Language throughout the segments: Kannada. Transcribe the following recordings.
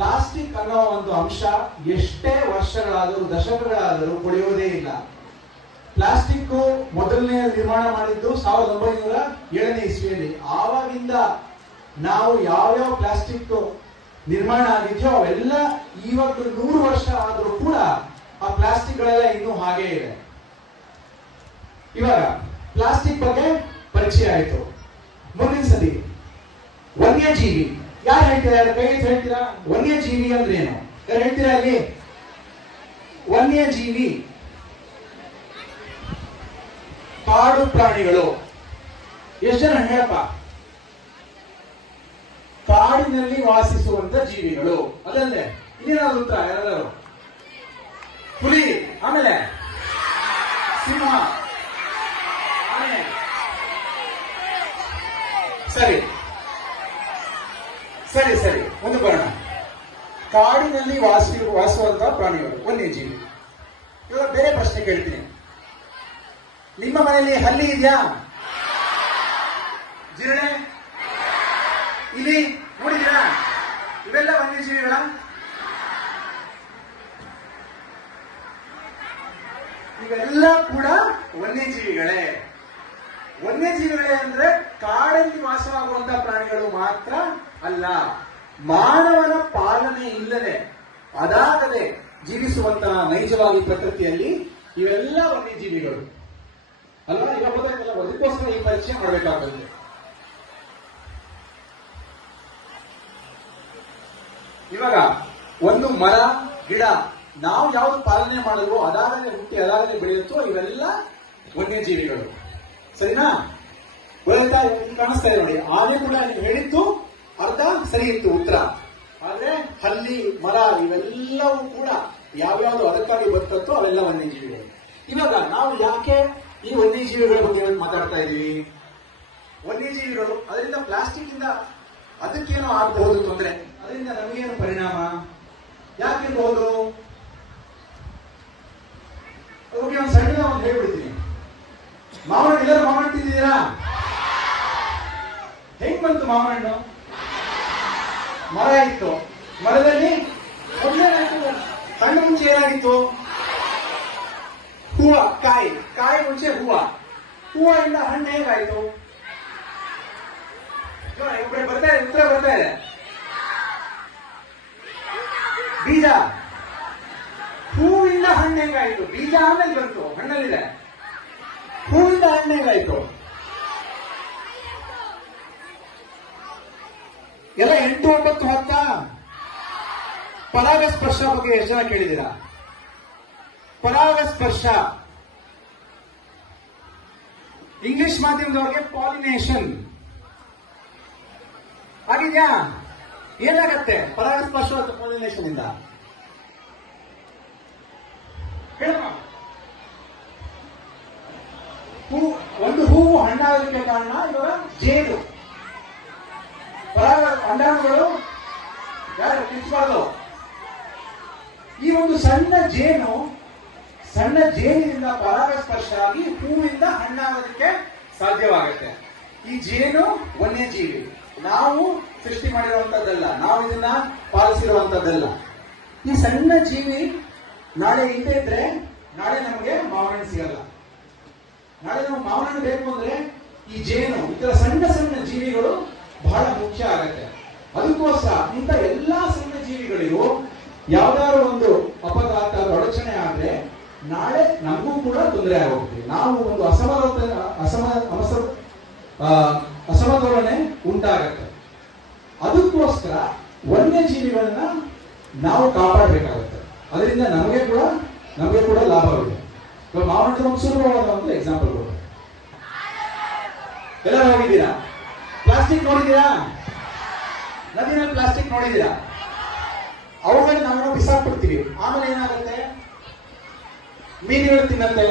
ಪ್ಲಾಸ್ಟಿಕ್ ಅನ್ನೋ ಒಂದು ಅಂಶ ಎಷ್ಟೇ ವರ್ಷಗಳಾದರೂ, ದಶಕಗಳಾದರೂ ಪಡೆಯುವುದೇ ಇಲ್ಲ. ಪ್ಲಾಸ್ಟಿಕ್ ಮೊದಲನೇ ನಿರ್ಮಾಣ ಮಾಡಿದ್ದು ಸಾವಿರದ ಒಂಬೈನೂರ ಏಳನೇ ಇಸ್ವಿಯಲ್ಲಿ. ಆವಾಗಿಂದ ನಾವು ಯಾವ್ಯಾವ ಪ್ಲಾಸ್ಟಿಕ್ ನಿರ್ಮಾಣ ಆಗಿದೆಯೋ ಅವೆಲ್ಲ ಇವತ್ತು ನೂರು ವರ್ಷ ಆದರೂ ಕೂಡ ಆ ಪ್ಲಾಸ್ಟಿಕ್ ಗಳೆಲ್ಲ ಇನ್ನೂ ಹಾಗೇ ಇದೆ. ಇವಾಗ, ಪ್ಲಾಸ್ಟಿಕ್ ಬಗ್ಗೆ ಪರಿಚಯ ಆಯಿತು. ಮುಂದಿನ ಸತಿ, ವನ್ಯಜೀವಿ. ಯಾರು ಹೇಳ್ತೀರಾ? ಯಾರು ಕೈ ಹೇಳ್ತೀರಾ? ವನ್ಯ ಜೀವಿ ಅಂದ್ರೆ ಏನು ಯಾರು ಹೇಳ್ತೀರಾ ಅಲ್ಲಿ? ವನ್ಯಜೀವಿ. ಕಾಡು ಪ್ರಾಣಿಗಳು. ಎಷ್ಟು ಜನ ಹೇಳಪ್ಪ ಕಾಡಿನಲ್ಲಿ ವಾಸಿಸುವಂತ ಜೀವಿಗಳು. ಅದಲ್ಲದೆ, ಇನ್ನೇನಾದ್ರು ಉತ್ತರ, ಯಾರಾದ್ರು? ಹುಲಿ, ಆಮೇಲೆ? ಸಿಂಹ. ಸರಿ. ಸರಿ ಸರಿ, ಒಂದು ಬರೋಣ ಕಾಡಿನಲ್ಲಿ ವಾಸಿ ವಾಸುವಂತಹ ಪ್ರಾಣಿಗಳು, ವನ್ಯಜೀವಿ. ಇವಾಗ ಬೇರೆ ಪ್ರಶ್ನೆ ಕೇಳ್ತೀನಿ. ನಿಮ್ಮ ಮನೆಯಲ್ಲಿ ಹಲ್ಲಿ ಇದೆಯಾ? ಜಿರಳೆ ಇಲಿ ನೋಡಿದೀರಾ ಇವೆಲ್ಲ ವನ್ಯಜೀವಿಗಳ? ಇವೆಲ್ಲ ಕೂಡ ವನ್ಯಜೀವಿಗಳೇ. ವನ್ಯಜೀವಿಗಳೇ ಅಂದ್ರೆ ಕಾಡಲ್ಲಿ ವಾಸವಾಗುವಂತಹ ಪ್ರಾಣಿಗಳು ಮಾತ್ರ ಅಲ್ಲ, ಮಾನವನ ಪಾಲನೆ ಇಲ್ಲದೆ, ಅದಾಗದೆ ಜೀವಿಸುವಂತಹ ನೈಜವಾಗಿ ಪ್ರಕೃತಿಯಲ್ಲಿ ಇವೆಲ್ಲ ವನ್ಯಜೀವಿಗಳು ಅಲ್ಲ ಗೊತ್ತಾಯ್ತಲ್ಲ ಅದಕ್ಕೋಸ್ಕರ ಈ ಪರಿಚಯ ಮಾಡಬೇಕಾಗುತ್ತೆ ಇವಾಗ, ಒಂದು ಮರ, ಗಿಡ, ನಾವು ಯಾವ್ದು ಪಾಲನೆ ಮಾಡಿದ್ವೋ ಅದಾಗಲೇ ಹುಟ್ಟಿ ಅದಾಗಲೇ ಬೆಳೆಯುತ್ತೋ ಇವೆಲ್ಲ ವನ್ಯಜೀವಿಗಳು ಸರಿನಾ? ಇಲ್ಲಿ ಕಾಣಿಸ್ತಾ ಇದೆ ನೋಡಿ. ಆನೆ ಕೂಡ ಹೇಳಿದ್ದು ಅರ್ಧ ಸರಿ ಇತ್ತು ಉತ್ತರ. ಆದ್ರೆ ಹಲ್ಲಿ, ಮರ ಇವೆಲ್ಲವೂ ಕೂಡ ಯಾವ್ಯಾವ್ದು ಅದಕ್ಕಾಗಿ ಬರ್ತತ್ತೋ ಅವೆಲ್ಲ ವನ್ಯಜೀವಿಗಳು. ಇವಾಗ ನಾವು ಯಾಕೆ ಈ ವನ್ಯಜೀವಿಗಳ ಬಗ್ಗೆ ಮಾತಾಡ್ತಾ ಇದೀವಿ ವನ್ಯಜೀವಿಗಳು ಅದರಿಂದ ಪ್ಲಾಸ್ಟಿಕ್ ಇಂದ ಅದಕ್ಕೇನೋ ಆಗಬಹುದು ತೊಂದರೆ. ಅದರಿಂದ ನಮಗೇನು ಪರಿಣಾಮ? ಯಾಕಿರ್ಬಹುದು ಅದಕ್ಕೆ ಒಂದು ಸಣ್ಣ ಒಂದು ಹೇಳ್ಬಿಡ್ತೀನಿ. ಮಾವಣ್ಣ ಎಲ್ಲರೂ ಮಾವಣ್ಣ ತಿಂದಿದ್ದೀರಾ? ಹೆಂಗ್ ಬಂತು ಮಾವಿನ ಹಣ್ಣು ಮರ ಇತ್ತು. ಮರದಲ್ಲಿ ಹಣ್ಣು ಮುಂಚೆ ಏನಾಗಿತ್ತು? ಹೂವ, ಕಾಯಿ. ಕಾಯಿ ಮುಂಚೆ ಹೂವ. ಇಂದ ಹಣ್ಣು ಹೇಗಾಯ್ತು? ಒಬ್ಬರೇ ಬರ್ತಾ ಇದೆ, ಉತ್ತರ ಬರ್ತಾ ಇದೆ. ಬೀಜ. ಹೂವಿಂದ ಹಣ್ಣು ಹೇಗಾಯ್ತು? ಬೀಜ ಆಮೇಲೆ ಬಂತು, ಹಣ್ಣಲ್ಲಿದೆ. ಹೂವಿಂದ ಹಣ್ಣು ಹೆಂಗಾಯ್ತು? ಎಲ್ಲ ಎಂಟು ಒಂಬತ್ತು ಹತ್ತ ಪರಾಗಸ್ಪರ್ಶ ಬಗ್ಗೆ ಎಷ್ಟು ಜನ ಕೇಳಿದ್ದೀರಾ? ಪರಾಗಸ್ಪರ್ಶ. ಇಂಗ್ಲಿಷ್ ಮಾಧ್ಯಮದವ್ರಿಗೆ ಪಾಲಿನೇಷನ್. ಆಗಿದ್ಯಾ ಏನಾಗತ್ತೆ ಪರಾಗಸ್ಪರ್ಶ ಮತ್ತು ಪಾಲಿನೇಷನ್ ಇಂದ? ಹೂ, ಒಂದು ಹೂವು ಹಣ್ಣಾಗೋದಕ್ಕೆ ಕಾರಣ ಇವಾಗ ಜೇನು. ಪರಾಗ ಅಂಡಾಣುಗಳು? ಯಾರು ತಿನ್ಸ್ಬಾರ್ದು ಈ ಒಂದು ಸಣ್ಣ ಜೇನು, ಸಣ್ಣ ಜೇನಿನಿಂದ ಪರಾಗಸ್ಪರ್ಶ ಆಗಿ ಹೂವಿಂದ ಹಣ್ಣಾಗೋದಕ್ಕೆ ಸಾಧ್ಯವಾಗುತ್ತೆ. ಈ ಜೇನು ವನ್ಯಜೀವಿ. ನಾವು ಸೃಷ್ಟಿ ಮಾಡಿರುವಂತದ್ದಲ್ಲ ನಾವು ಇದನ್ನ ಪಾಲಿಸಿರುವಂತದ್ದಲ್ಲ ಈ ಸಣ್ಣ ಜೀವಿ ನಾಳೆ ಇಲ್ಲದೆ ಇದ್ರೆ ನಾಳೆ ನಮಗೆ ಮಾವನ ಸಿಗಲ್ಲ. ನಾಳೆ ನಾವು ಮಾವನ ಬೇಕು ಅಂದ್ರೆ ಈ ಜೇನು ಇತರ ಸಣ್ಣ ಸಣ್ಣ ಜೀವಿಗಳು ಬಹಳ ಮುಖ್ಯ ಆಗತ್ತೆ. ಅದಕ್ಕೋಸ್ಕರ ಇಂಥ ಎಲ್ಲಾ ಜೀವಿಗಳಿಗೂ ಯಾವ್ದಾದ್ರು ಒಂದು ಅಪಘಾತ ಅಡಚಣೆ ಆದ್ರೆ ನಾಳೆ ನಮಗೂ ಕೂಡ ತೊಂದರೆ ಆಗುತ್ತೆ ನಾವು ಒಂದು ಅಸಮತ ಅಸಮ, ಅಮಸ ಅಸಮತೋಲನೆ ಉಂಟಾಗತ್ತೆ. ಅದಕ್ಕೋಸ್ಕರ ವನ್ಯಜೀವಿಗಳನ್ನ ನಾವು ಕಾಪಾಡಬೇಕಾಗುತ್ತೆ. ಅದರಿಂದ ನಮಗೆ ಕೂಡ ನಮಗೆ ಕೂಡ ಲಾಭವಿದೆ. ಒಂದು ಸುಲಭವಾದ ಒಂದು ಎಕ್ಸಾಂಪಲ್ ಕೊಡ್ತಾರೆ ಎಲ್ಲ ಹೋಗಿದ್ದೀರಾ? ಪ್ಲಾಸ್ಟಿಕ್ ನೋಡಿದ್ದೀರಾ? ನದಿನಲ್ಲಿ ಪ್ಲಾಸ್ಟಿಕ್ ನೋಡಿದೀರ ಅವುಗಳನ್ನ ನಾವು ಬಿಸಾಕ್ಬಿಡ್ತೀವಿ. ಆಮೇಲೆ ಏನಾಗುತ್ತೆ? ಮೀನುಗಳು ತಿನ್ನತ್ತೆ.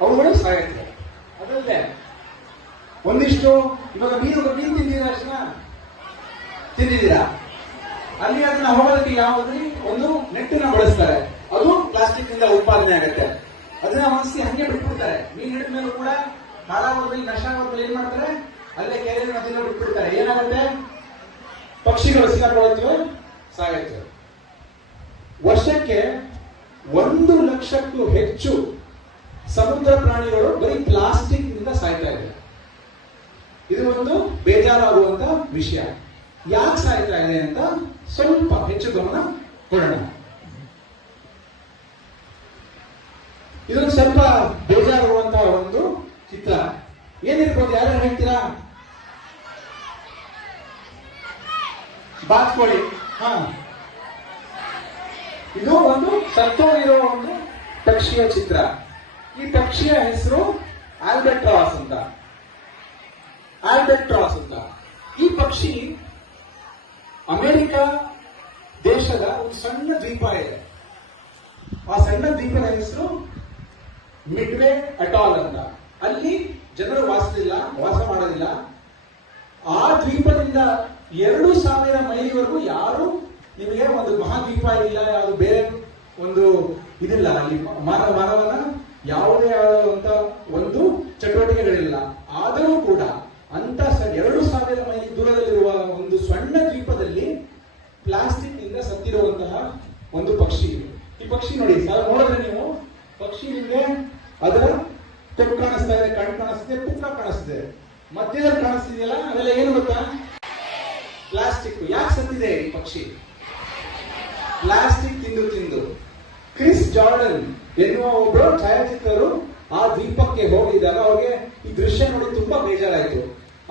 ಅವುಗಳು ಸಾಯುತ್ತೆ. ಅದಲ್ಲದೆ, ಒಂದಿಷ್ಟು, ಇವಾಗ ಮೀನು ಮೀನು ತಿಂದಿದ್ದೀರಾ ತಕ್ಷಣ ತಿಂದಿದ್ದೀರಾ? ಅಲ್ಲಿ ಅದನ್ನ ಹೋಗೋದಕ್ಕೆ ಯಾವುದ್ರಿ ಒಂದು ನೆಟ್ಟನ್ನ ಬಳಸ್ತಾರೆ. ಅದು ಪ್ಲಾಸ್ಟಿಕ್ ಇಂದ ಉತ್ಪಾದನೆ ಆಗುತ್ತೆ. ಅದನ್ನ ಒಣಗಿಸಿ ಹಂಗೆ ಬಿಟ್ಬಿಡ್ತಾರೆ. ಮೀನು ಹಿಡಿದ ಮೇಲೂ ಕೂಡ ಹಾಳಾಗೋದ್ರಲ್ಲಿ ನಶ ಆಗೋದ್ರಲ್ಲಿ ಏನ್ ಮಾಡ್ತಾರೆ? ಅಲ್ಲೇ ಕೆರೆ ಬಿಟ್ಬಿಡ್ತಾರೆ. ಏನಾಗುತ್ತೆ? ಪಕ್ಷಿಗಳು ಸಿಕ್ಕಾಕೊಳ್ಳುತ್ತವೆ ಸಾಯುತ್ತವೆ ವರ್ಷಕ್ಕೆ ಒಂದು ಲಕ್ಷಕ್ಕೂ ಹೆಚ್ಚು ಸಮುದ್ರ ಪ್ರಾಣಿಗಳು ಬರೀ ಪ್ಲಾಸ್ಟಿಕ್ನಿಂದ ಸಾಯ್ತಾ ಇದೆ. ಇದು ಒಂದು ಬೇಜಾರಾಗುವಂತ ವಿಷಯ. ಯಾಕೆ ಸಾಯ್ತಾ ಇದೆ ಅಂತ ಸ್ವಲ್ಪ ಹೆಚ್ಚು ಗಮನ ಕೊಡೋಣ. ಇದೊಂದು ಸ್ವಲ್ಪ ಬೇಜಾರಾಗುವಂತಹ ಒಂದು ಚಿತ್ರ ಏನಿರ್ಬೋದು ಯಾರು ಹೇಳ್ತೀರಾ ಬಾತ್ಕೋಳಿ ಹಾ. ಇದು ಒಂದು ಸತ್ತೋಗಿರೋ ಒಂದು ಪಕ್ಷಿಯ ಚಿತ್ರ. ಈ ಪಕ್ಷಿಯ ಹೆಸರು ಆಲ್ಬೆಟ್ರಾಸ್ ಅಂತ. ಆಲ್ಬೆಟ್ರಾಸ್ ಅಂತ. ಈ ಪಕ್ಷಿ ಅಮೆರಿಕ ದೇಶದ ಒಂದು ಸಣ್ಣ ದ್ವೀಪ ಇದೆ. ಆ ಸಣ್ಣ ದ್ವೀಪದ ಹೆಸರು ಮಿಡ್ವೆ ಅಟಾಲ್ ಅಂತ. ಅಲ್ಲಿ ಜನರು ವಾಸದಿಲ್ಲ ವಾಸ ಮಾಡೋದಿಲ್ಲ. ಆ ದ್ವೀಪದಿಂದ ಎರಡು ಸಾವಿರ ಮೈಲಿವರೆಗೂ ಯಾರು ನಿಮಗೆ ಒಂದು ಮಹಾದ್ವೀಪ ಇಲ್ಲ, ಯಾವುದು ಬೇರೆ ಒಂದು ಇದಿಲ್ಲ. ಅಲ್ಲಿ ಮರ ಮಾನವನ ಯಾವುದೇ ಆದಂತ ಒಂದು ಚಟುವಟಿಕೆಗಳಿಲ್ಲ. ಆದರೂ ಕೂಡ ಅಂತ ಎರಡು ಸಾವಿರ ಮೈಲಿ ದೂರದಲ್ಲಿರುವ ಒಂದು ಸಣ್ಣ ದ್ವೀಪದಲ್ಲಿ ಪ್ಲಾಸ್ಟಿಕ್ನಿಂದ ಸತ್ತಿರುವಂತಹ ಒಂದು ಪಕ್ಷಿ ಇದೆ. ಈ ಪಕ್ಷಿ ನೋಡಿ, ಸರ್, ನೋಡಿದ್ರೆ ನೀವು, ಪಕ್ಷಿ ನಿಮಗೆ ಅದರ ತೊಟ್ಟು ಕಾಣಿಸ್ತಾ ಇದೆ, ಕಣ್ಣು ಕಾಣಿಸ್ತಿದೆ, ಪುಕ್ಕ ಕಾಣಿಸ್ತಿದೆ. ಮಧ್ಯದಲ್ಲಿ ಕಾಣಿಸ್ತಿದೆಯಲ್ಲ, ಅದೆಲ್ಲ ಏನು ಗೊತ್ತಾ ಪ್ಲಾಸ್ಟಿಕ್ ಯಾಕೆ ಸತ್ತಿದೆ ಈ ಪಕ್ಷಿ. ಪ್ಲಾಸ್ಟಿಕ್ ತಿಂದು ತಿಂದು. ಕ್ರಿಸ್ ಜಾರ್ಡನ್ ಎನ್ನುವ ಒಬ್ಬರು ಛಾಯಾಚಿತ್ರರು ಆ ದ್ವೀಪಕ್ಕೆ ಹೋಗಿದ್ದಾಗ ಅವ್ರಿಗೆ ಈ ದೃಶ್ಯ ನೋಡಿ ತುಂಬಾ ಬೇಜಾರಾಯಿತು.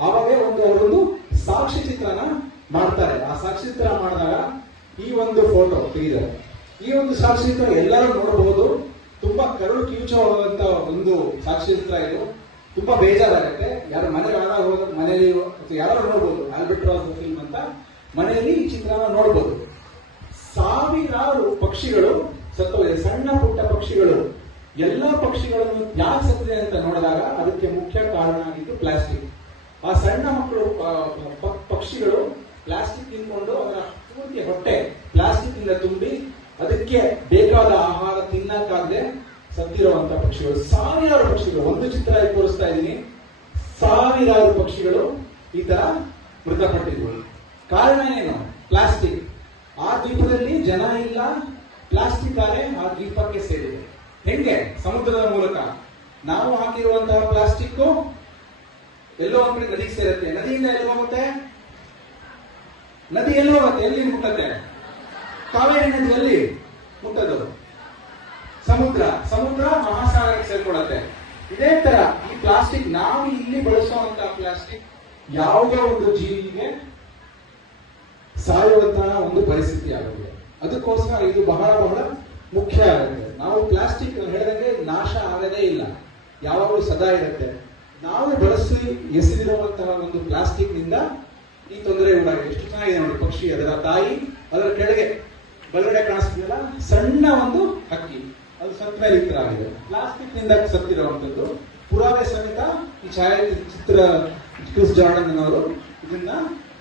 ಅವಾಗೇ ಒಂದು ಅವರೊಂದು ಸಾಕ್ಷಿ ಚಿತ್ರನ ಮಾಡ್ತಾರೆ. ಆ ಸಾಕ್ಷಿ ಚಿತ್ರ ಮಾಡಿದಾಗ ಈ ಒಂದು ಫೋಟೋ ತೆಗೆದಾರೆ. ಈ ಒಂದು ಸಾಕ್ಷಿ ಚಿತ್ರ ಎಲ್ಲರೂ ನೋಡಬಹುದು ತುಂಬಾ ಕರುಳು ಕಿವುಚುವಂತ ಒಂದು ಸಾಕ್ಷಿ ಚಿತ್ರ ಇದು. ತುಂಬಾ ಬೇಜಾರಾಗುತ್ತೆ. ಯಾರು ಮನೆಗೆ ಯಾರಾಗ ಹೋದ ಮನೆಯಲ್ಲಿ ಯಾರು ನೋಡ್ಬೋದು. ಆಲ್ಬಿಟ್ರಾಸ್ ಮನೆಯಲ್ಲಿ ಈ ಚಿತ್ರನ ನೋಡ್ಬೋದು. ಸಾವಿರಾರು ಪಕ್ಷಿಗಳು ಸತ್ತೋಗಿದೆ ಸಣ್ಣ ಪುಟ್ಟ ಪಕ್ಷಿಗಳು, ಎಲ್ಲ ಪಕ್ಷಿಗಳನ್ನು ಯಾಕೆ ಸತ್ತಿದೆ ಅಂತ ನೋಡಿದಾಗ ಅದಕ್ಕೆ ಮುಖ್ಯ ಕಾರಣ ಆಗಿದ್ದು ಪ್ಲಾಸ್ಟಿಕ್. ಆ ಸಣ್ಣ ಮಕ್ಕಳು ಪಕ್ಷಿಗಳು ಪ್ಲಾಸ್ಟಿಕ್ ತಿನ್ಕೊಂಡು ಅದರ ಪೂರ್ತಿ ಹೊಟ್ಟೆ ಪ್ಲಾಸ್ಟಿಕ್ ಇಂದ ತುಂಬಿ ಅದಕ್ಕೆ ಬೇಕಾದ ಆಹಾರ ತಿನ್ನಕ್ಕಾಗದೆ ಸತ್ತಿರುವಂತ ಪಕ್ಷಿಗಳು. ಸಾವಿರಾರು ಪಕ್ಷಿಗಳು, ಒಂದು ಚಿತ್ರ ತೋರಿಸ್ತಾ ಇದ್ದೀನಿ. ಸಾವಿರಾರು ಪಕ್ಷಿಗಳು ಈ ತರ ಮೃತಪಟ್ಟಿದ್ವು ಕಾರಣ ಏನು? ಪ್ಲಾಸ್ಟಿಕ್. ಆ ದ್ವೀಪದಲ್ಲಿ ಜನ ಇಲ್ಲ, ಪ್ಲಾಸ್ಟಿಕ್ ಆದ್ರೆ ಆ ದ್ವೀಪಕ್ಕೆ ಸೇರಿದೆ. ಹೆಂಗೆ? ಸಮುದ್ರದ ಮೂಲಕ. ನಾವು ಹಾಕಿರುವಂತಹ ಪ್ಲಾಸ್ಟಿಕ್ ಎಲ್ಲೋ ಒಂದ್ ನದಿಗೆ ಸೇರುತ್ತೆ. ನದಿಯಿಂದ ಎಲ್ಲಿ ಹೋಗುತ್ತೆ? ನದಿ ಎಲ್ಲಿ ಹೋಗುತ್ತೆ? ಎಲ್ಲಿ ಮುಟ್ಟತ್ತೆ? ಕಾವೇರಿ ನದಿ ಎಲ್ಲಿ ಮುಟ್ಟದು? ಸಮುದ್ರ. ಸಮುದ್ರ ಮಹಾಸಾಗರಕ್ಕೆ ಸೇರ್ಕೊಡತ್ತೆ ಇದೇ ತರ ಈ ಪ್ಲಾಸ್ಟಿಕ್ ನಾವು ಇಲ್ಲಿ ಬಳಸುವಂತಹ ಪ್ಲಾಸ್ಟಿಕ್ ಯಾವುದೇ ಒಂದು ಜೀವಿಗೆ ಸಾಯುವಂತಹ ಒಂದು ಪರಿಸ್ಥಿತಿ ಆಗುತ್ತೆ ಅದಕ್ಕೋಸ್ಕರ ಇದು ಬಹಳ ಬಹಳ ಮುಖ್ಯ ಆಗುತ್ತೆ ನಾವು ಪ್ಲಾಸ್ಟಿಕ್ ಹೇಳಿದಂಗೆ ನಾಶ ಆಗದೇ ಇಲ್ಲ. ಯಾವಾಗಲೂ ಸದಾ ಇರುತ್ತೆ. ನಾವು ಬಳಸಿ ಎಸೆದಿರುವಂತಹ ಒಂದು ಪ್ಲಾಸ್ಟಿಕ್ನಿಂದ ಈ ತೊಂದರೆ ಉಂಟಾಗಿದೆ. ಎಷ್ಟು ಚೆನ್ನಾಗಿದೆ ನೋಡಿ, ಪಕ್ಷಿ, ಅದರ ತಾಯಿ, ಅದರ ಕೆಳಗೆ ಬಲಗಡೆ ಕಾಣಿಸ್ತಿದೆಯಲ್ಲ? ಸಣ್ಣ ಒಂದು ಹಕ್ಕಿ. ಅದು ಸತ್ತ ಮೇಲೆ ಆಗಿದೆ ಪ್ಲಾಸ್ಟಿಕ್ನಿಂದ ಸತ್ತಿರುವಂತದ್ದು ಪುರಾವೆ ಸಮೇತ ಈ ಛಾಯಾಚಿತ್ರ ಕ್ರಿಸ್ ಜಾರ್ಡನ್ ಅವರು ಇದನ್ನ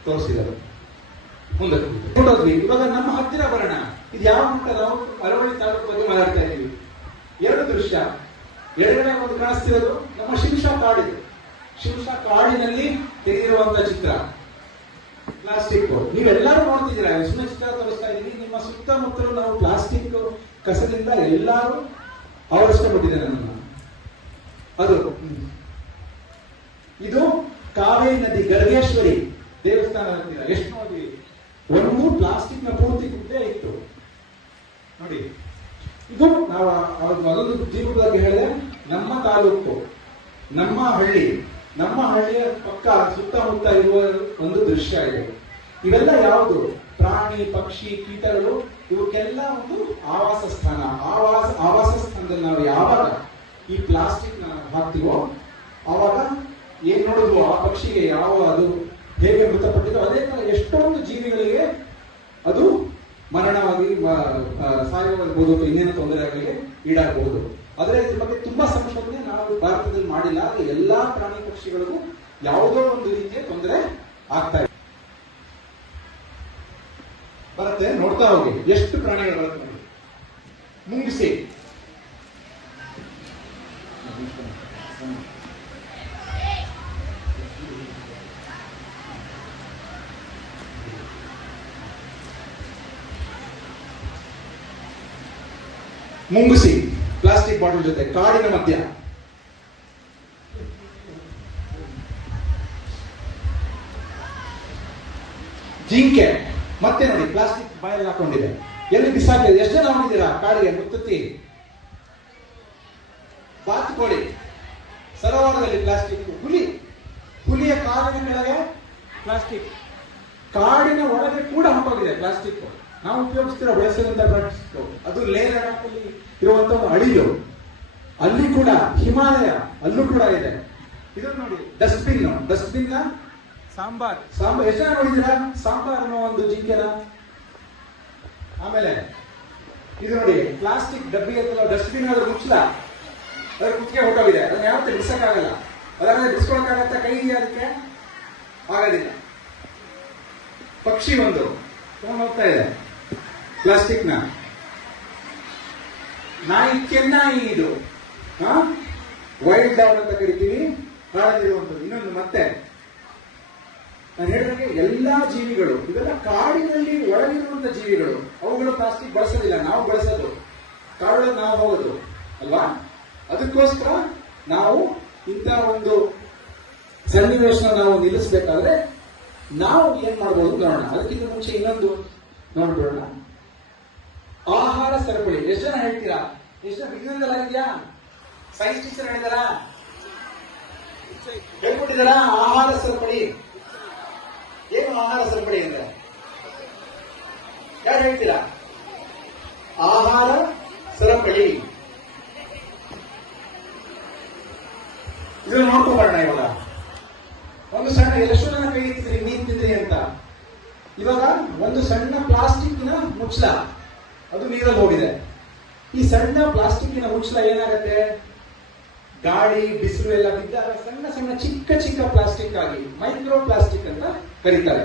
ತೋರಿಸಿದರು ಮುಂದಕ್ಕೆ ನೋಡೋದ್ವಿ ಇವಾಗ ನಮ್ಮ ಹತ್ತಿರ ಬರೋಣ. ಇದು ಯಾವ ಮಟ್ಟ ನಾವು ಅರವಳ್ಳಿ ತಾಲೂಕು ಬಗ್ಗೆ ಮಾತಾಡ್ತಾ ಇದ್ದೀವಿ. ಎರಡು ದೃಶ್ಯ. ಎರಡನೇ ಒಂದು ಕಾಣಿಸ್ತಿರೋದು. ನಮ್ಮ ಶಿಂಷಾ ಕಾಡಿದೆ ಶಿಂಷಾ ಕಾಡಿನಲ್ಲಿ ತೆಗೆದಿರುವಂತಹ ಚಿತ್ರ. ಪ್ಲಾಸ್ಟಿಕ್ ನೀವೆಲ್ಲರೂ ನೋಡ್ತಿದ್ದೀರಾ? ಸುಮ್ಮನೆ ಚಿತ್ರ ತೋರಿಸ್ತಾ ಇದ್ದೀವಿ ನಿಮ್ಮ ಸುತ್ತಮುತ್ತಲು ನಾವು ಪ್ಲಾಸ್ಟಿಕ್ ಕಸದಿಂದ ಎಲ್ಲರೂ ಆವರಿಸ್ಕೊಂಡ್ಬಿಟ್ಟಿದೆ ನನ್ನನ್ನು ಅದು. ಇದು ಕಾವೇರಿ ನದಿ ಗರ್ಗೇಶ್ವರಿ ದೇವಸ್ಥಾನ ಎಷ್ಟು ನೋಡಿ ಒಂದು ಪ್ಲಾಸ್ಟಿಕ್ನ ಪೂರ್ತಿ ಗುಡ್ಡೆ ಇತ್ತು ನೋಡಿ ಇದು ನಾವು ಮೊದಲು ಜೀವ ಬಗ್ಗೆ ಹೇಳಿದೆ ನಮ್ಮ ತಾಲೂಕು, ನಮ್ಮ ಹಳ್ಳಿ, ನಮ್ಮ ಹಳ್ಳಿಯ ಪಕ್ಕ, ಸುತ್ತಮುತ್ತ ಇರುವ ಒಂದು ದೃಶ್ಯ ಇದೆ. ಇವೆಲ್ಲ ಯಾವುದು? ಪ್ರಾಣಿ, ಪಕ್ಷಿ, ಕೀಟಗಳು, ಇವಕ್ಕೆಲ್ಲ ಒಂದು ಆವಾಸ ಸ್ಥಾನ. ಆವಾಸ ಆವಾಸ ಸ್ಥಾನದಲ್ಲಿ ನಾವು ಯಾವಾಗ ಈ ಪ್ಲಾಸ್ಟಿಕ್ ಹಾಕ್ತೀವೋ ಆವಾಗ ಏನ್ ನೋಡಿದ್ವೋ, ಆ ಪಕ್ಷಿಗೆ ಯಾವ ಅದು ಹೇಗೆ ಮೃತಪಟ್ಟಿದ್ರು ಅದೇ ತರ ಎಷ್ಟೊಂದು ಜೀವಿಗಳಿಗೆ ಅದು ಸಾಯಬಹುದು ಅಥವಾ ಇನ್ನೇನು ತೊಂದರೆ ಆಗಲಿ ಈಡಾಗಬಹುದು. ಆದರೆ ಇದ್ರ ಬಗ್ಗೆ ತುಂಬಾ ಸಂಶೋಧನೆ ನಾವು ಭಾರತದಲ್ಲಿ ಮಾಡಿಲ್ಲ. ಎಲ್ಲಾ ಪ್ರಾಣಿ ಪಕ್ಷಿಗಳಿಗೂ ಯಾವುದೋ ಒಂದು ರೀತಿಯ ತೊಂದರೆ ಆಗ್ತಾ ಇದೆ. ಬರುತ್ತೆ, ನೋಡ್ತಾ ಹೋಗಿ. ಎಷ್ಟು ಪ್ರಾಣಿಗಳು ಬರುತ್ತೆ? ಮುಂಗಿಸಿ. ಮುಂಗುಸಿ ಪ್ಲಾಸ್ಟಿಕ್ ಬಾಟಲ್ ಜೊತೆ ಕಾಡಿನ ಮಧ್ಯ. ಜಿಂಕೆ, ಮತ್ತೆ ನೋಡಿ ಪ್ಲಾಸ್ಟಿಕ್ ಬಾಯಲ್ಲಿ ಹಾಕೊಂಡಿದೆ. ಎಲ್ಲಿ ಬಿಸಾಕಿದೆ ಎಷ್ಟು ಜನ ಹೋಗಿದ್ದೀರಾ ಕಾಡಿಗೆ ಮುತ್ತತ್ತಿ. ಬಾತುಕೋಳಿ ಸರೋವರದಲ್ಲಿ ಪ್ಲಾಸ್ಟಿಕ್, ಹುಲಿ. ಹುಲಿಯ ಕಾಡಿನ ಕೆಳಗೆ ಪ್ಲಾಸ್ಟಿಕ್. ಕಾಡಿನ ಒಳಗೆ ಕೂಡ ಹೊಂಟೋಗಿದೆ ಪ್ಲಾಸ್ಟಿಕ್. ನಾವು ಉಪಯೋಗಿಸ್ತಿರೋ ಬಳಸಿದಂತ ಪ್ಲಾಸ್ಟಿಕ್. ಅದು ಲೇಯರ್ ಇರುವಂತ ಒಂದು ಅಳಿಲು ಅಲ್ಲಿ ಕೂಡ ಹಿಮಾಲಯ ಅಲ್ಲೂ ಕೂಡ ಇದೆ. ಇದು ನೋಡಿ ಡಸ್ಟ್ಬಿನ್ ಡಸ್ಟ್ಬಿನ್ ಸಾಂಬಾರ್. ಸಾಂಬಾರ್. ಎಷ್ಟು ಜನ ನೋಡಿದ್ದೀರಾ? ಸಾಂಬಾರ್ ಅನ್ನೋ ಒಂದು ಜಿಂಕೆನ? ಆಮೇಲೆ ಇದು ನೋಡಿ ಪ್ಲಾಸ್ಟಿಕ್ ಡಬ್ಬಿ ಅಥವಾ ಡಸ್ಟ್ಬಿನ್ ಅದ್ರ ಮುಚ್ಚಲ ಅದ್ರ ಕುತ್ತಿಗೆ ಹೊಟ್ಟೋಗಿದೆ ಅದನ್ನ ಯಾವತ್ತೂ ಬಿಡಿಸಕ್ಕಾಗಲ್ಲ ಅದಾದ್ರೆ ಬಿಡಿಸ್ಕೊಳಕ್ಕಾಗತ್ತ ಕೈ ಅದಕ್ಕೆ? ಆಗೋದಿಲ್ಲ. ಪಕ್ಷಿ ಒಂದು. ತಗೊಂಡು ಹೋಗ್ತಾ ಇದೆ. ಪ್ಲಾಸ್ಟಿಕ್ನ ನ. ನಾಯಿ ಕೆನ್ನಾಯಿ ಇದು ವೈಲ್ಡ್ ಡಾಗ್ ಅಂತ ಕರಿತೀವಿ. ಕಾಡಲ್ಲಿರುವಂಥದ್ದು ಇನ್ನೊಂದು ಮತ್ತೆ. ನಾನು ಹೇಳಿದಂಗೆ ಎಲ್ಲಾ ಜೀವಿಗಳು, ಇವೆಲ್ಲ ಕಾಡಿನಲ್ಲಿ ಒಳಗಿರುವಂತ ಜೀವಿಗಳು, ಅವುಗಳು ಪ್ಲಾಸ್ಟಿಕ್ ಬಳಸೋದಿಲ್ಲ. ನಾವು ಬಳಸೋದು. ಕಾಡಲ್ಲಿ ನಾವು ಹೋಗೋದು. ಅಲ್ವಾ? ಅದಕ್ಕೋಸ್ಕರ ನಾವು ಇಂಥ ಒಂದು ಸನ್ನಿವೇಶನ ನಾವು ನಿಲ್ಲಿಸಬೇಕಾದ್ರೆ ನಾವು ಏನ್ ಮಾಡ್ಬೋದು ನೋಡೋಣ. ಅದಕ್ಕಿಂತ ಮುಂಚೆ ಇನ್ನೊಂದು ನೋಡ್ಬಿಡೋಣ ಆಹಾರ ಸರಪಳಿ. ಎಷ್ಟು ಜನ ಹೇಳ್ತೀರಾ? ಎಷ್ಟು ಜನ ವಿಜ್ಞಾನದಲ್ಲಿ ಆಗಿದ್ಯಾ ಸೈನ್ಸ್ ಟೀಚರ್ ಹೇಳಿದಾರ? ಹೇಳ್ಬಿಟ್ಟಿದಾರ ಆಹಾರ ಸರಪಳಿ. ಏನು ಆಹಾರ ಸರಪಳಿ ಅಂದ್ರೆ ಯಾರು ಹೇಳ್ತೀರಾ? ಆಹಾರ ಸರಪಳಿ. ಇದನ್ನ ನೋಡ್ಕೊಂಬರೋಣ ಇವಾಗ. ಒಂದು ಸಣ್ಣ, ಎಷ್ಟು ಜನ ಕೈ ಇತ್ತಿದ್ರಿ ಮೀನ್ ತಿಂದ್ರಿ ಅಂತ. ಇವಾಗ ಒಂದು ಸಣ್ಣ ಪ್ಲಾಸ್ಟಿಕ್ನ ಮುಚ್ಚಲ ಅದು ನೀರಲ್ಲಿ ಹೋಗಿದೆ. ಈ ಸಣ್ಣ ಪ್ಲಾಸ್ಟಿಕ್ಕಿನ ಉಚ್ಚಲ ಏನಾಗುತ್ತೆ? ಗಾಳಿ, ಬಿಸಿಲು ಎಲ್ಲ ಬಿದ್ದಾಗ ಸಣ್ಣ ಸಣ್ಣ ಚಿಕ್ಕ ಚಿಕ್ಕ ಪ್ಲಾಸ್ಟಿಕ್ ಆಗಿ, ಮೈಕ್ರೋ ಪ್ಲಾಸ್ಟಿಕ್ ಅಂತ ಕರೀತಾರೆ.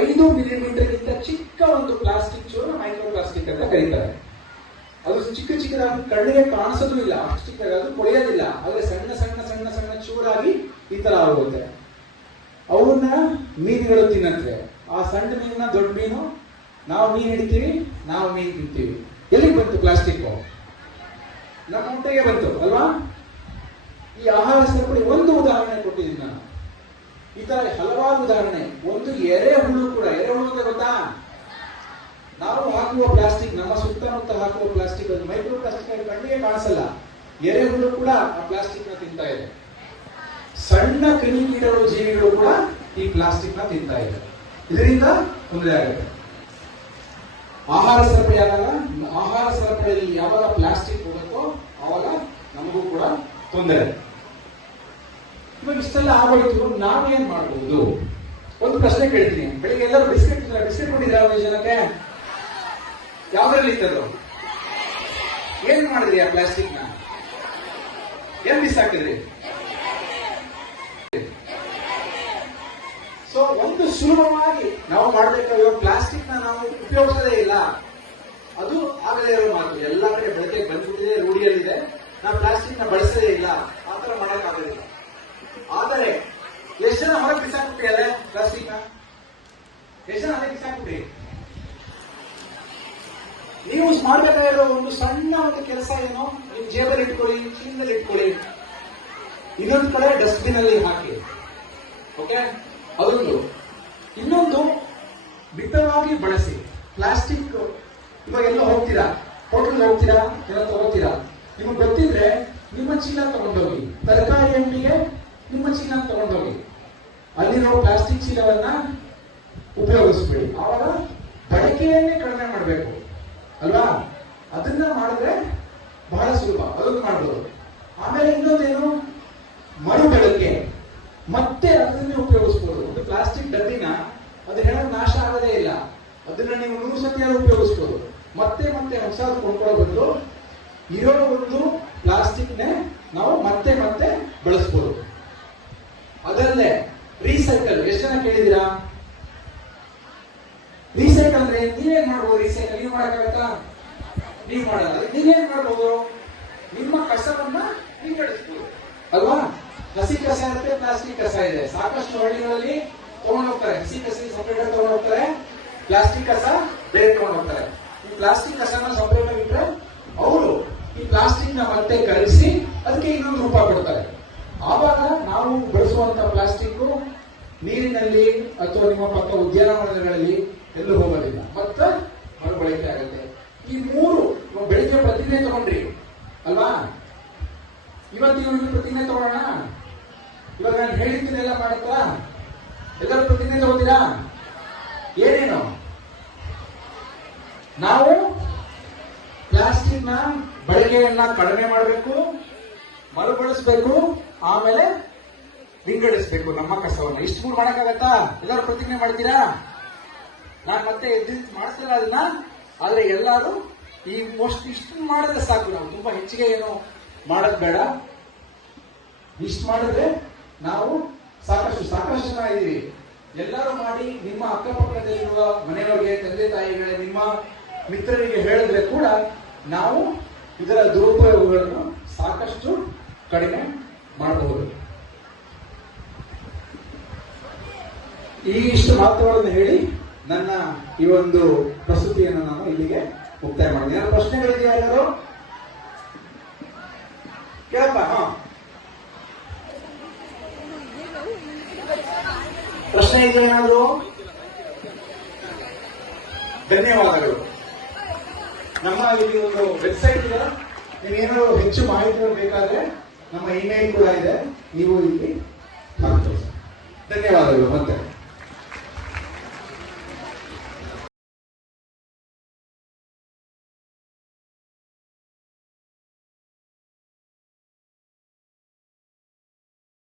ಐದು ಮಿಲಿಮೀಟರ್ಗಿಂತ ಚಿಕ್ಕ ಒಂದು ಪ್ಲಾಸ್ಟಿಕ್ ಚೂರು ಮೈಕ್ರೋ ಪ್ಲಾಸ್ಟಿಕ್ ಅಂತ ಕರೀತಾರೆ. ಅದು ಚಿಕ್ಕ ಚಿಕ್ಕದಾಗಿ ಕಣ್ಣಿಗೆ ಕಾಣಿಸೋದು ಇಲ್ಲ ಚಿಕ್ಕದಾಗಿ ಅದು ಕೊಳೆಯೋದಿಲ್ಲ. ಆದರೆ ಸಣ್ಣ ಸಣ್ಣ ಸಣ್ಣ ಸಣ್ಣ ಚೂರಾಗಿ ಈ ತರ ಆಗುತ್ತೆ ಅವನ್ನ ಮೀನುಗಳು ತಿನ್ನತ್ವೆ. ಆ ಸಣ್ಣ ಮೀನಿನ ದೊಡ್ಡ ಮೀನು ನಾವು ಮೀನು ಹಿಡಿತೀವಿ, ನಾವು ಮೀನು ತಿಂತೀವಿ. ಎಲ್ಲಿಗೆ ಬಂತು ಪ್ಲಾಸ್ಟಿಕ್ ನಮ್ಮ ಹೊಟ್ಟೆಗೆ ಬಂತು, ಅಲ್ವಾ? ಈ ಆಹಾರ ಸರಪಳಿ ಒಂದು ಉದಾಹರಣೆ ಕೊಟ್ಟಿದ್ದೀನಿ ನಾನು. ಈ ತರ ಹಲವಾರು ಉದಾಹರಣೆ. ಒಂದು ಎರೆಹುಳು ಕೂಡ. ಎರೆಹುಳು ಅಂತ ಗೊತ್ತಾ? ನಾವು ಹಾಕುವ ಪ್ಲಾಸ್ಟಿಕ್ ನಮ್ಮ ಸುತ್ತಮುತ್ತ ಹಾಕುವ ಪ್ಲಾಸ್ಟಿಕ್ ಅದು ಮೈಕ್ರೋ ಪ್ಲಾಸ್ಟಿಕ್ ಕಣ್ಣಿಗೆ ಕಾಣಿಸಲ್ಲ. ಎರೆಹುಳು ಕೂಡ ಆ ಪ್ಲಾಸ್ಟಿಕ್ನ ತಿಂತಾ ಇದೆ. ಸಣ್ಣ ಕ್ರಿಮಿಕೀಟಗಳು ಜೀವಿಗಳು ಕೂಡ ಈ ಪ್ಲಾಸ್ಟಿಕ್ನ ತಿಂತಾ ಇದೆ. ಇದರಿಂದ ತೊಂದರೆ ಆಗುತ್ತೆ. ಆಹಾರ ಸರಪಳಿ ಆದಾಗ ಆಹಾರ ಸರಪಳಿಯಲ್ಲಿ ಯಾವಾಗ ಪ್ಲಾಸ್ಟಿಕ್ ಹೋಗುತ್ತೋ ಆವಾಗ ನಮಗೂ ಕೂಡ ತೊಂದರೆ. ಇವಾಗ ಇಷ್ಟೆಲ್ಲ ಆಗೋಯ್ತು, ನಾವೇನ್ ಮಾಡಬಹುದು ಒಂದು ಪ್ರಶ್ನೆ ಕೇಳ್ತೀನಿ. ಬೆಳಿಗ್ಗೆ ಎಲ್ಲರೂ ಬಿಸ್ಕೆಟ್ ಬಿಸ್ಕೆಟ್ ಕೊಟ್ಟಿದ್ರೆ ಒಂದು ಜನಕ್ಕೆ ಯಾವ್ದ್ರಲ್ಲಿ ಇತ್ತದು ಏನ್ ಮಾಡಿದ್ರಿ ಆ ಪ್ಲಾಸ್ಟಿಕ್ನ? ಏನ್ ಬಿಸಾಕಿದ್ರಿ ಸೊ ಒಂದು ಸುಲಭವಾಗಿ ನಾವು ಮಾಡಬೇಕಾಗಿರೋ ಪ್ಲಾಸ್ಟಿಕ್ನ ನಾವು ಉಪಯೋಗಿಸದೇ ಇಲ್ಲ. ಅದು ಆಗದೇ ಇರೋ ಮಾತು. ಎಲ್ಲ ಕಡೆ ಬಳಕೆ ಬಂದ್ಬಿಟ್ಟಿದೆ, ರೂಢಿಯಲ್ಲಿದೆ. ನಾವು ಪ್ಲಾಸ್ಟಿಕ್ನ ಬಳಸದೇ ಇಲ್ಲ. ಆ ತರ ಮಾಡೋಕ್ಕಾಗೋದಿಲ್ಲ ಆದರೆ, ಎಷ್ಟು ಜನ ಹೊರಗೆ ಬಿಸಾಕ್ಬಿಟ್ಟಿದ್ದಾರೆ ಪ್ಲಾಸ್ಟಿಕ್ನ? ಎಷ್ಟು ಜನ ಹೊರಗೆ ಬಿಸಾಕ್ಬಿಟ್ಟಿ ನೀವು ಮಾಡಬೇಕಾಗಿರೋ ಒಂದು ಸಣ್ಣ ಒಂದು ಕೆಲಸ ಏನು? ನಿಮ್ ಜೇಬಲ್ಲಿ ಇಟ್ಕೊಳ್ಳಿ ಚೀಲದಲ್ಲಿ ಇಟ್ಕೊಳ್ಳಿ. ಇನ್ನೊಂದು ಕಡೆ ಡಸ್ಟ್ಬಿನ್ ಅಲ್ಲಿ ಹಾಕಿ. ಓಕೆ ಅದೊಂದು ಇನ್ನೊಂದು ಮಿತವಾಗಿ ಬಳಸಿ. ಪ್ಲಾಸ್ಟಿಕ್ ಇವಾಗ ಎಲ್ಲ ಹೋಗ್ತೀರಾ ಹೋಟೆಲ್ ಹೋಗ್ತೀರಾ? ಎಲ್ಲ ತಗೋತೀರಾ? ನಿಮಗೆ ಗೊತ್ತಿದ್ರೆ ನಿಮ್ಮ ಚೀಲ ತಗೊಂಡೋಗಿ, ತರಕಾರಿ ಅಂಗಡಿಗೆ ನಿಮ್ಮ ಚೀಲ ತಗೊಂಡೋಗಿ. ಅಲ್ಲಿರೋ ಪ್ಲಾಸ್ಟಿಕ್ ಚೀಲವನ್ನ ಉಪಯೋಗಿಸ್ಬೇಡಿ. ಆವಾಗ ಬಳಕೆಯನ್ನೇ ಕಡಿಮೆ ಮಾಡಬೇಕು. ಅಲ್ವಾ? ಅದನ್ನ ಮಾಡಿದ್ರೆ ಬಹಳ ಸುಲಭ. ಅದನ್ನು ಮಾಡಬಹುದು ಆಮೇಲೆ ಇನ್ನೊಂದೇನು? ಮರು ಬಳಕೆ ಮತ್ತೆ ಅದನ್ನೇ ಉಪಯೋಗಿಸ್ಬೋದು ಒಂದು ಪ್ಲಾಸ್ಟಿಕ್ ಡಬ್ಬಿನ ಅದು ಹೆಣ ನಾಶ ಆಗದೇ ಇಲ್ಲ ಅದನ್ನ ನೂರು ಉಪಯೋಗಿಸ್ಬೋದು. ಮತ್ತೆ ಮತ್ತೆ ಹೊಸದು ಕೊಂಡ್ಕೊಳ್ಳೋ ಬದಲು ಇರೋ ಒಂದು ಪ್ಲಾಸ್ಟಿಕ್ನೇ ನಾವು ಮತ್ತೆ ಮತ್ತೆ ಬಳಸ್ಬೋದು. ಅದಲ್ಲೇ ರೀಸೈಕಲ್, ಎಷ್ಟು ಜನ ಕೇಳಿದಿರಾ ರೀಸೈಕಲ್ ಅಂದ್ರೆ ನೀವೇನ್ ಮಾಡ್ಬೋದು ರೀಸೈಕಲ್? ನೀವು ಮಾಡಕ್ಕಾಗತ್ತಾ? ನೀವು ಮಾಡಲ್ಲ. ನೀವೇನ್ ಮಾಡ್ಬೋದು? ನಿಮ್ಮ ಕಸವನ್ನ ವಿಂಗಡಿಸ್ಬೋದು ಅಲ್ವಾ? ಹಸಿ ಕಸ ಇರುತ್ತೆ, ಪ್ಲಾಸ್ಟಿಕ್ ಕಸ ಇದೆ. ಸಾಕಷ್ಟು ಹಳ್ಳಿಗಳಲ್ಲಿ ತಗೊಂಡೋಗ್ತಾರೆ. ಹಸಿ ಕಸಿ, ಸಪರೇಟ್ ತಗೊಂಡೋಗ್ತಾರೆ. ಪ್ಲಾಸ್ಟಿಕ್ ಕಸ ಬೇರೆ ತಗೊಂಡು ಹೋಗ್ತಾರೆ ಈ ಪ್ಲಾಸ್ಟಿಕ್ ಕಸನ ಸಪರೇಟ್ ಬಿಟ್ರೆ ಅವರು ಈ ಪ್ಲಾಸ್ಟಿಕ್ನ ಮತ್ತೆ ಕರಗಿಸಿ ಅದಕ್ಕೆ ಇನ್ನೊಂದು ರೂಪ ಕೊಡ್ತಾರೆ. ಆವಾಗ ನಾವು ಬಳಸುವಂತ ಪ್ಲಾಸ್ಟಿಕ್ ನೀರಿನಲ್ಲಿ ಅಥವಾ ನಿಮ್ಮ ಪಕ್ಕ ಉದ್ಯಾನವನಗಳಲ್ಲಿ ಎಲ್ಲೂ ಹೋಗೋದಿಲ್ಲ. ಮತ್ತೆ ಮರುಬಳಕೆ ಆಗುತ್ತೆ. ಈ ಮೂರು ಬೆಳಿಗ್ಗೆ ಪ್ರತಿದಿನ ತಗೊಂಡ್ರಿ. ಅಲ್ವಾ? ಇವತ್ತಿನ ಪ್ರತಿದಿನ ತಗೊಳ್ಳೋಣ ಇವಾಗ ನಾನು ಹೇಳಿದ್ದನ್ನೆಲ್ಲ ಮಾಡುತ್ತಾ? ಎಲ್ಲರೂ ಪ್ರತಿದಿನ ತಗೋತೀರಾ? ಏನೇನು? ನಾವು ಪ್ಲಾಸ್ಟಿಕ್ನ ಬಳಕೆಯನ್ನ ಕಡಿಮೆ ಮಾಡಬೇಕು, ಮರುಬಳಸಬೇಕು, ಆಮೇಲೆ ವಿಂಗಡಿಸಬೇಕು ನಮ್ಮ ಕಸವನ್ನು. ಇಷ್ಟು ಮೂರು ಮಾಡಕ್ಕಾಗತ್ತಾ? ಎಲ್ಲರೂ ಪ್ರತಿಜ್ಞೆ ಮಾಡ್ತೀರಾ? ನಾನು ಮತ್ತೆ ಎದ್ದು ಮಾಡ್ತಿಲ್ಲ ಅದನ್ನ, ಆದ್ರೆ ಎಲ್ಲರೂ ಈ ಮೋಸ್ಟ್ ಇಷ್ಟು ಮಾಡಿದ್ರೆ ಸಾಕು. ನಾವು ತುಂಬಾ ಹೆಚ್ಚಿಗೆ ಏನು ಮಾಡೋದ್ ಬೇಡ. ಇಷ್ಟು ಮಾಡಿದ್ರೆ ನಾವು ಸಾಕಷ್ಟು ಸಾಕಷ್ಟು ಜನ ಇದೀವಿ ಎಲ್ಲರೂ ಮಾಡಿ ನಿಮ್ಮ ಅಕ್ಕಪಕ್ಕದಲ್ಲಿರುವ ಮನೆಯವರಿಗೆ, ತಂದೆ ತಾಯಿಗಳೇ, ನಿಮ್ಮ ಮಿತ್ರರಿಗೆ ಹೇಳಿದ್ರೆ ಕೂಡ ನಾವು ಇದರ ದುರುಪಯೋಗಗಳನ್ನು ಸಾಕಷ್ಟು ಕಡಿಮೆ ಮಾಡಬಹುದು. ಈ ಇಷ್ಟು ಮಾತುಗಳನ್ನು ಹೇಳಿ ನನ್ನ ಈ ಒಂದು ಪ್ರಸ್ತುತಿಯನ್ನು ನಾನು ಇಲ್ಲಿಗೆ ಮುಕ್ತಾಯ ಮಾಡಿದೆ ಏನಾದ್ರು ಪ್ರಶ್ನೆಗಳಿದೆಯಾ ಯಾರು ಕೇಳಪ್ಪ, ಹಾ. ಪ್ರಶ್ನೆ ಇದೆ ಏನಾದ್ರು? ಧನ್ಯವಾದಗಳು. ನಮ್ಮ ಇಲ್ಲಿ ಒಂದು ವೆಬ್ಸೈಟ್ ಇದೆ. ನೀವೇನಾದ್ರು ಹೆಚ್ಚು ಮಾಹಿತಿಗಳು ಬೇಕಾದ್ರೆ ನಮ್ಮ ಇಮೇಲ್ ಕೂಡ ಇದೆ. ನೀವು ಇಲ್ಲಿ ಹಾಕ್ಬೋದು ಧನ್ಯವಾದಗಳು. ಮತ್ತೆ.